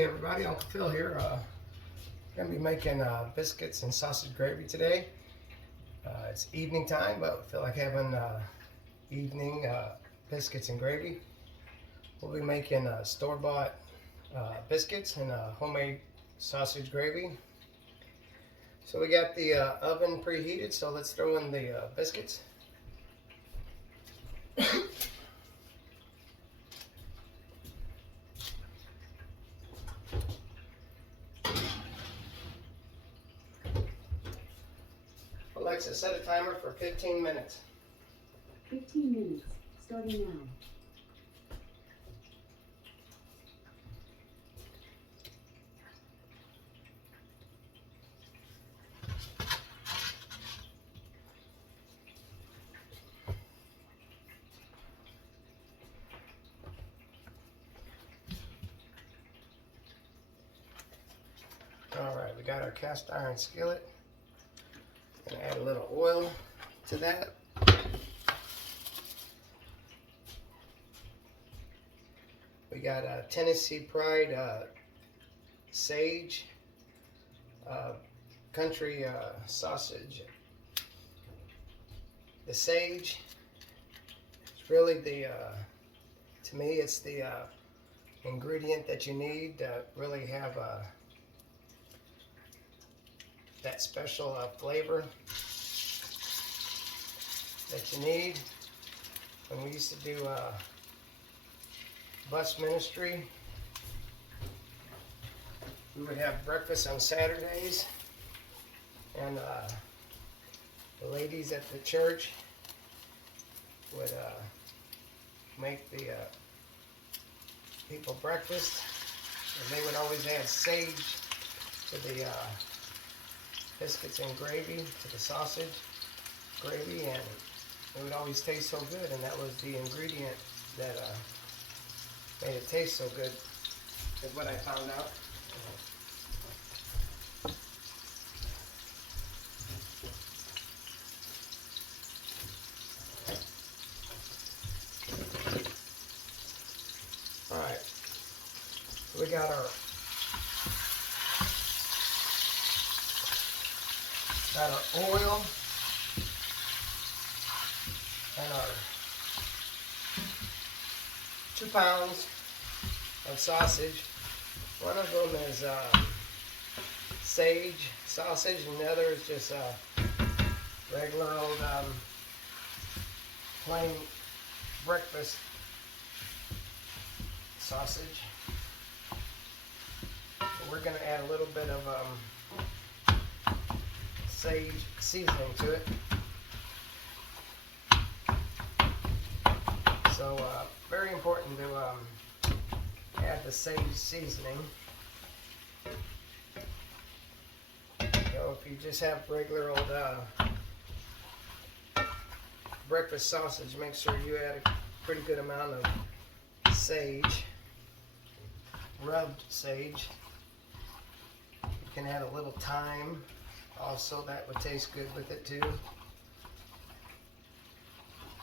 Hey everybody, Uncle Phil here. Gonna be making biscuits and sausage gravy today. It's evening time, but I feel like having evening biscuits and gravy. We'll be making store-bought biscuits and homemade sausage gravy. So we got the oven preheated, so let's throw in the biscuits. Alexa, set a timer for 15 minutes. 15 minutes, starting now. Alright, we got our cast iron skillet. Gonna add a little oil to that. We got Tennessee Pride sage country sausage. The sage, it's really the, to me, it's the ingredient that you need to really have that special flavor that you need. When we used to do bus ministry, we would have breakfast on Saturdays, and the ladies at the church would make the people breakfast, and they would always add sage to the biscuits and gravy, to the sausage gravy, and it would always taste so good, and that was the ingredient that made it taste so good, is what I found out. Alright, we got our oil and our 2 pounds of sausage. One of them is sage sausage, and the other is just regular old plain breakfast sausage. So we're going to add a little bit of sage seasoning to it. So very important to add the sage seasoning. So if you just have regular old breakfast sausage, make sure you add a pretty good amount of sage, rubbed sage. You can add a little thyme also, that would taste good with it too.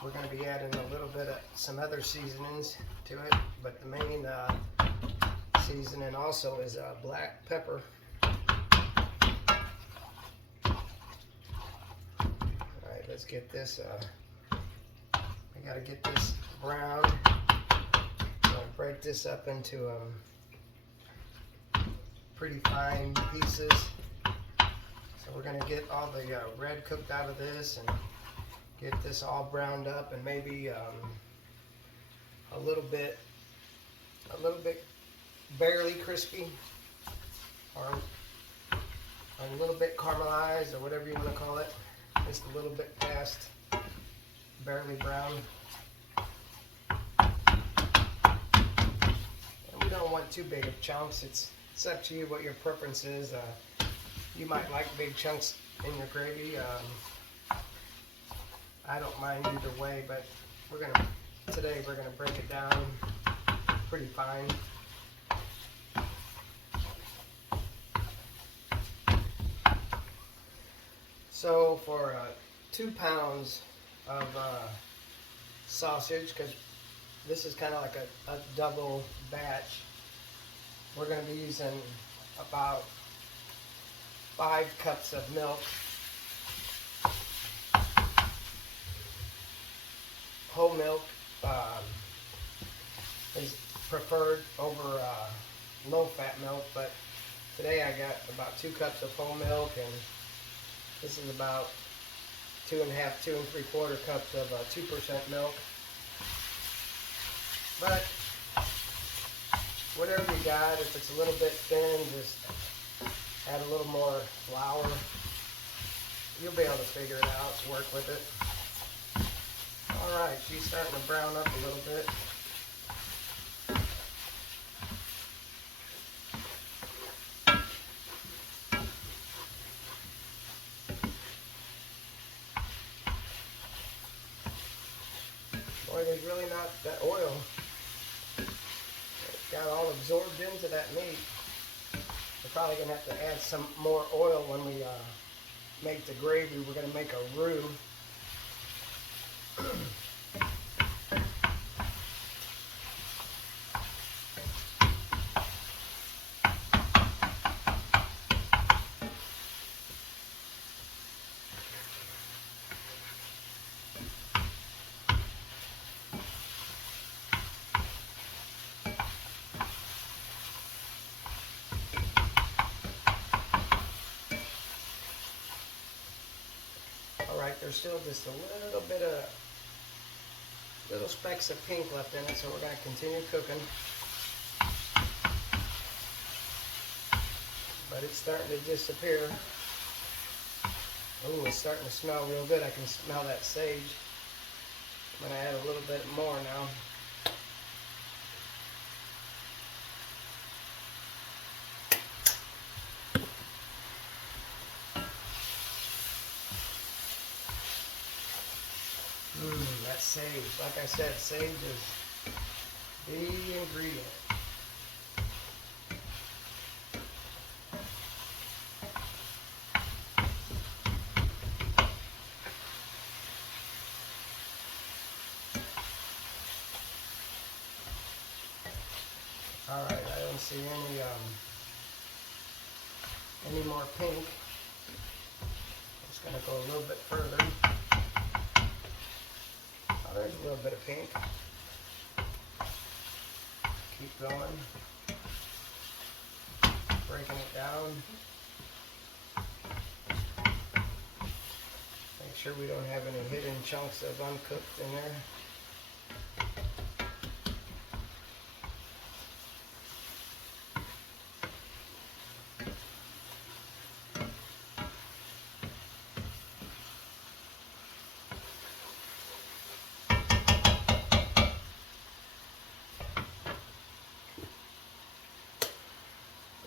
We're going to be adding a little bit of some other seasonings to it, but the main seasoning also is black pepper. Alright, let's get this, I got to get this brown. I'm going to break this up into pretty fine pieces. So we're going to get all the red cooked out of this and get this all browned up, and maybe a little bit barely crispy, or a little bit caramelized, or whatever you want to call it. Just a little bit past barely brown. And we don't want too big of chunks. It's up to you what your preference is. You might like big chunks in your gravy. I don't mind either way, but today we're gonna break it down pretty fine. So for 2 pounds of sausage, because this is kind of like a double batch, we're going to be using about 5 cups of milk. Whole milk is preferred over low-fat milk, but today I got about 2 cups of whole milk, and this is about 2 3/4 cups of 2% milk. But whatever you got, if it's a little bit thin, just add a little more flour. You'll be able to figure it out, work with it. Alright, she's starting to brown up a little bit. Boy, there's really not that oil. It got all absorbed into that meat. We're probably going to have to add some more oil when we make the gravy. We're going to make a roux. Alright, there's still just a little bit of little specks of pink left in it, so we're going to continue cooking. But it's starting to disappear. Ooh, it's starting to smell real good. I can smell that sage. I'm going to add a little bit more now. That sage. Like I said, sage is the ingredient. Alright, I don't see any more pink. I'm just going to go a little bit further. Oh, there's a little bit of pink. Keep going. Breaking it down. Make sure we don't have any hidden chunks of uncooked in there.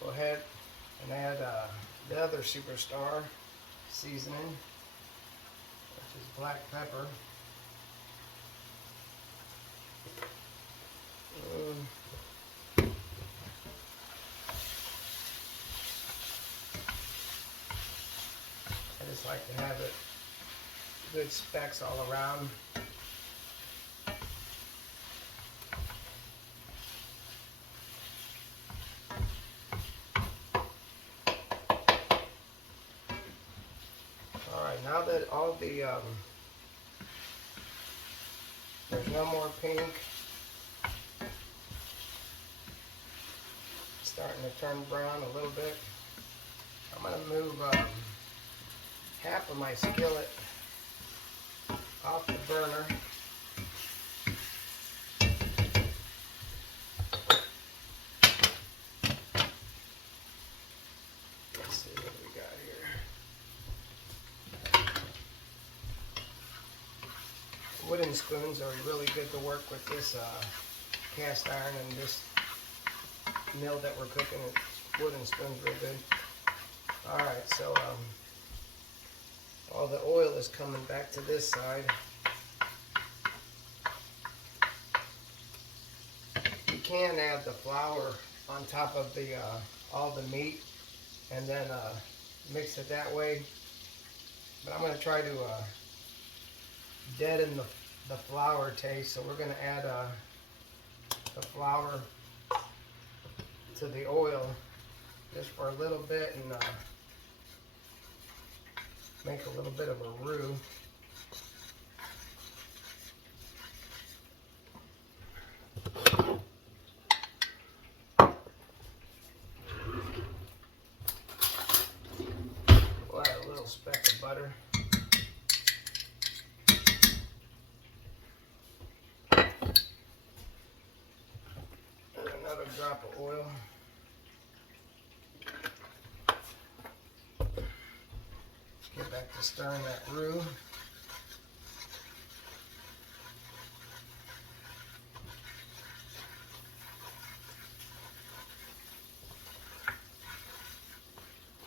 Go ahead and add the other superstar seasoning, which is black pepper. I just like to have it good specks all around. Alright, now that all the, there's no more pink, it's starting to turn brown a little bit. I'm going to move half of my skillet off the burner. Let's see what we got here. Wooden spoons are really good to work with this cast iron and this mill that we're cooking. Wooden spoons real good. Alright, so all the oil is coming back to this side. You can add the flour on top of the all the meat and then mix it that way. But I'm going to try to deaden the flour taste, so we're going to add the flour to the oil just for a little bit and make a little bit of a roux. We'll add a little speck of butter. And another drop of oil. Get back to stirring that roux.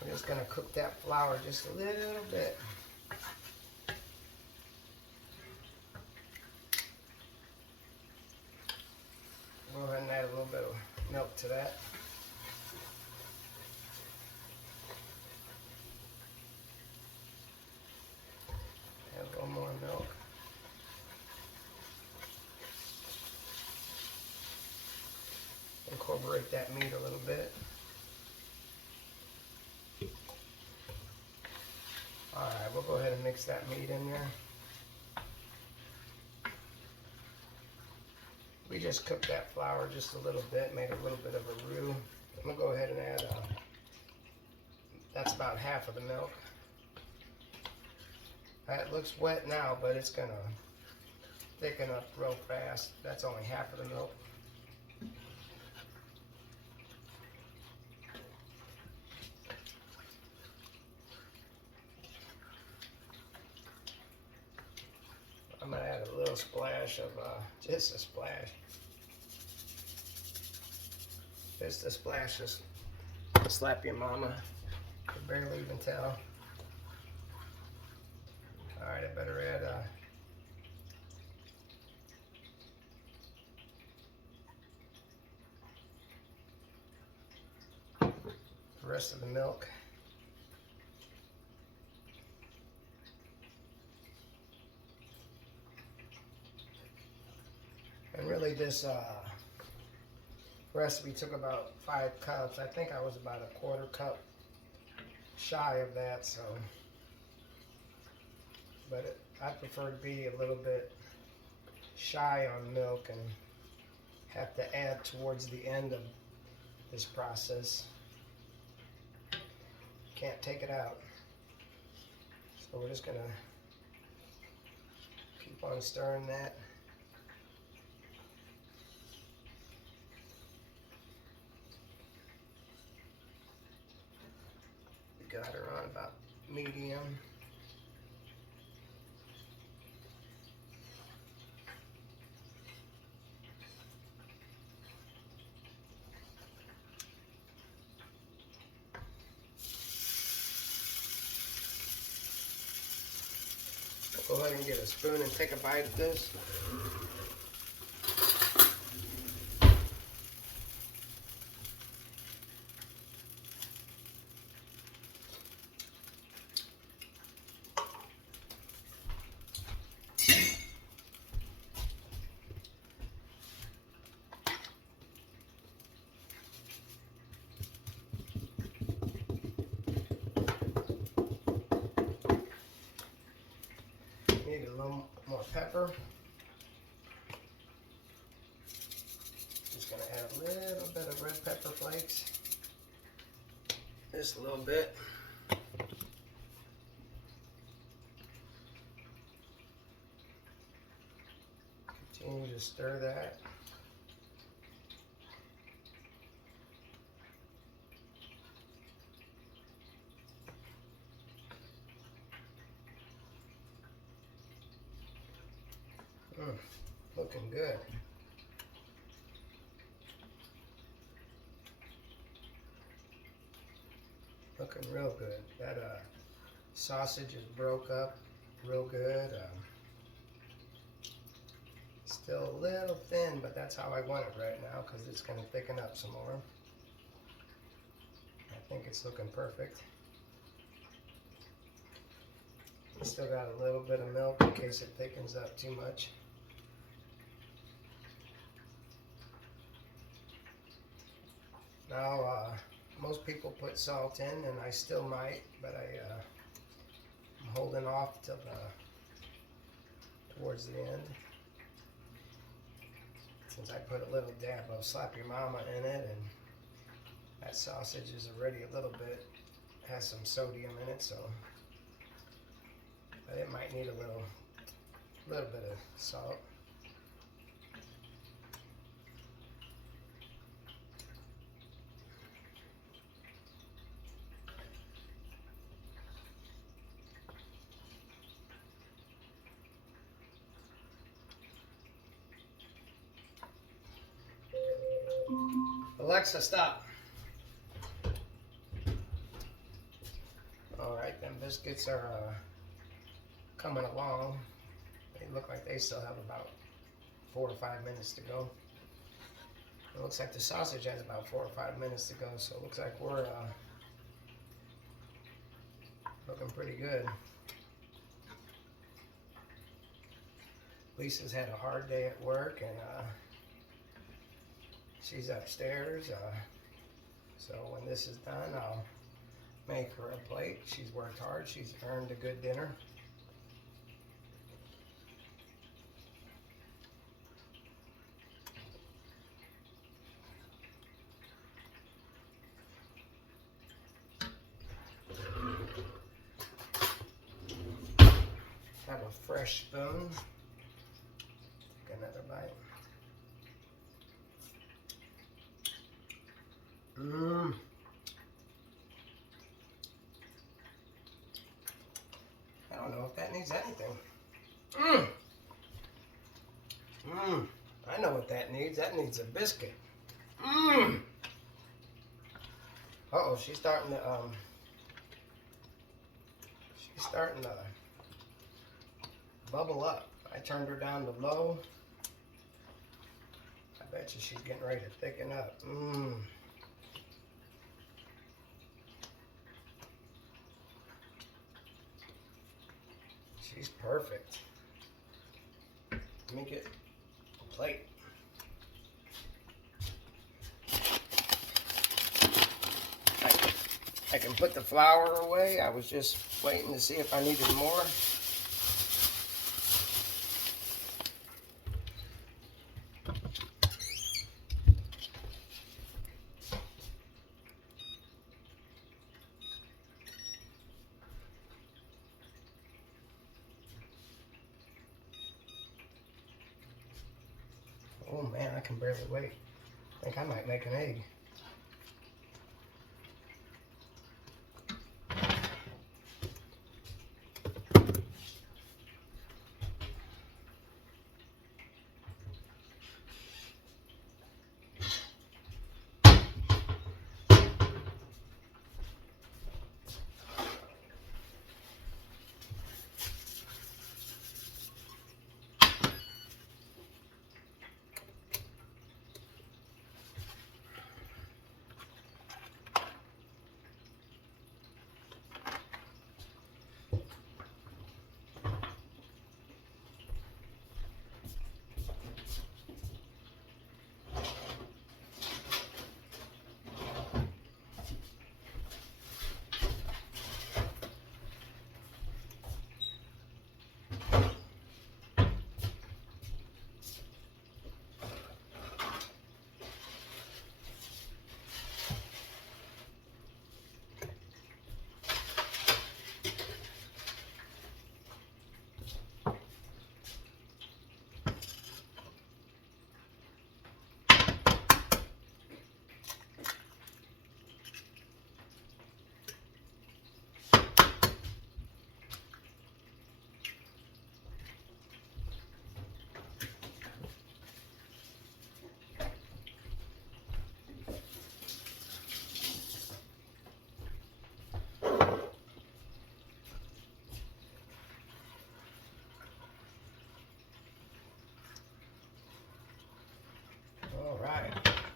We're just going to cook that flour just a little bit. Go ahead and add a little bit of milk to that. Add a little more milk. Incorporate that meat a little bit. Alright, we'll go ahead and mix that meat in there. We just cooked that flour just a little bit, made a little bit of a roux. I'm going to go ahead and add, that's about half of the milk. It looks wet now, but it's going to thicken up real fast. That's only half of the milk. I'm going to add a little splash of, just a splash. Just a splash, just slap your mama. You can barely even tell. Alright, I better add the rest of the milk. And really this recipe took about 5 cups. I think I was about a 1/4 cup shy of that, so. But I prefer to be a little bit shy on milk and have to add towards the end of this process. Can't take it out. So we're just gonna keep on stirring that. We got her on about medium. Go ahead and get a spoon and take a bite of this. Need a little more pepper. Just gonna add a little bit of red pepper flakes. Just a little bit. Continue to stir that. Looking good. Looking real good. That sausage is broke up real good. Still a little thin, but that's how I want it right now because it's going to thicken up some more. I think it's looking perfect. Still got a little bit of milk in case it thickens up too much. Now, most people put salt in, and I still might, but I'm holding off till towards the end. Since I put a little dab of Slap Your Mama in it, and that sausage is already a little bit, has some sodium in it, so, but it might need a little bit of salt. Alexa, stop. Alright, them biscuits are coming along. They look like they still have about 4 or 5 minutes to go. It looks like the sausage has about 4 or 5 minutes to go, so it looks like we're looking pretty good. Lisa's had a hard day at work, and she's upstairs, so when this is done, I'll make her a plate. She's worked hard. She's earned a good dinner. Have a fresh spoon. Take another bite. Mmm. I don't know if that needs anything. Mmm. Mmm. I know what that needs. That needs a biscuit. Mmm. Uh-oh, she's starting to bubble up. I turned her down to low. I bet you she's getting ready to thicken up. Mmm. She's perfect. Let me get a plate. I can put the flour away. I was just waiting to see if I needed more. Oh man, I can barely wait. I think I might make an egg.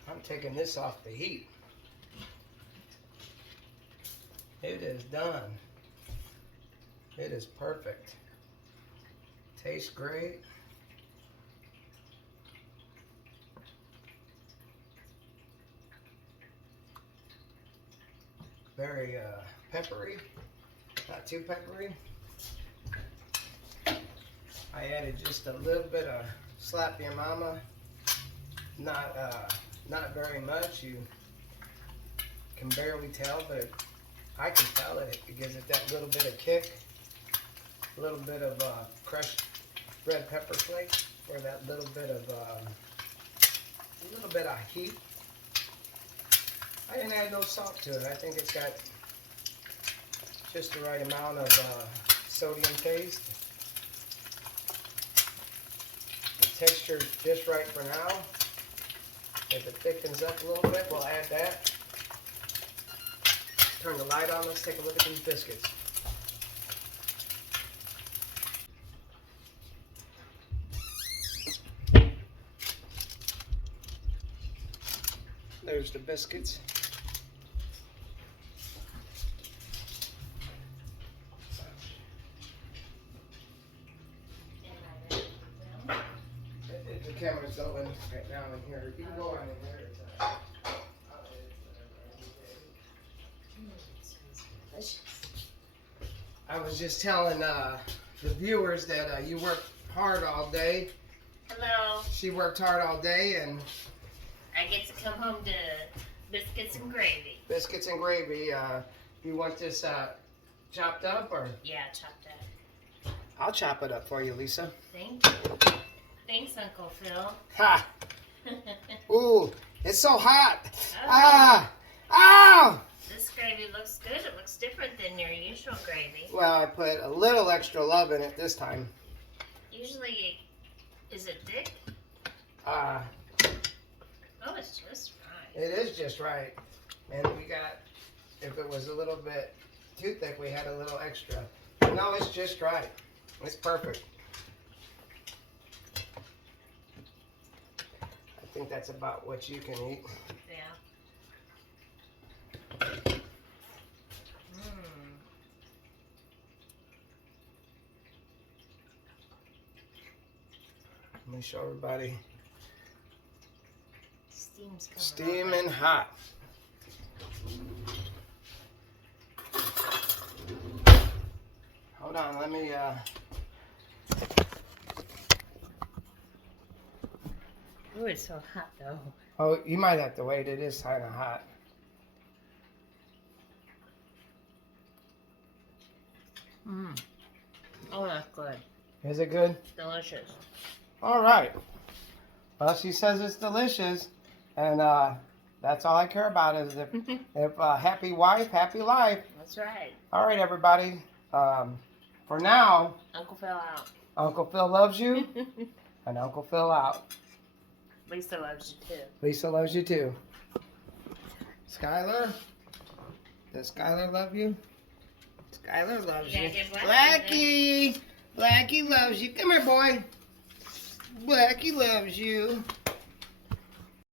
I'm taking this off the heat. It is done. It is perfect. Tastes great. very peppery, not too peppery. I added just a little bit of slap your mama, not very much. You can barely tell, but I can tell it. It gives it that little bit of kick, a little bit of crushed red pepper flakes for that little bit of heat. I didn't add no salt to it. I think it's got just the right amount of sodium taste. The texture just right for now. If it thickens up a little bit, we'll add that. Turn the light on. Let's take a look at these biscuits. There's the biscuits. The camera's going right now in here. You can go on in there. I was just telling the viewers that you worked hard all day. Hello. She worked hard all day, and I get to come home to biscuits and gravy. Biscuits and gravy. You want this chopped up, or? Yeah, chopped up. I'll chop it up for you, Lisa. Thank you. Thanks, Uncle Phil. Ha! Ooh, it's so hot. Oh. Ah! Ow! This gravy looks good. It looks different than your usual gravy. Well, I put a little extra love in it this time. Usually, is it thick? Uh, Oh, it's just right. it is just right. And we got, if it was a little bit too thick, we had a little extra. No, it's just right. It's perfect. I think that's about what you can eat. Yeah. Let me show everybody. Steam's coming Steaming hot. Hold on, let me Ooh, it's so hot though. oh, you might have to wait. It is kind of hot. Oh, that's good. Is it good? Delicious. All right. Well, she says it's delicious, and that's all I care about is if happy wife, happy life. That's right. All right, everybody. For now, Uncle Phil out. Uncle Phil loves you, and Uncle Phil out. Lisa loves you too. Lisa loves you too. Skylar, does Skylar love you? Skylar loves You you. gotta get Blackie Blackie! Blackie loves you. Come here, boy. Blackie loves you.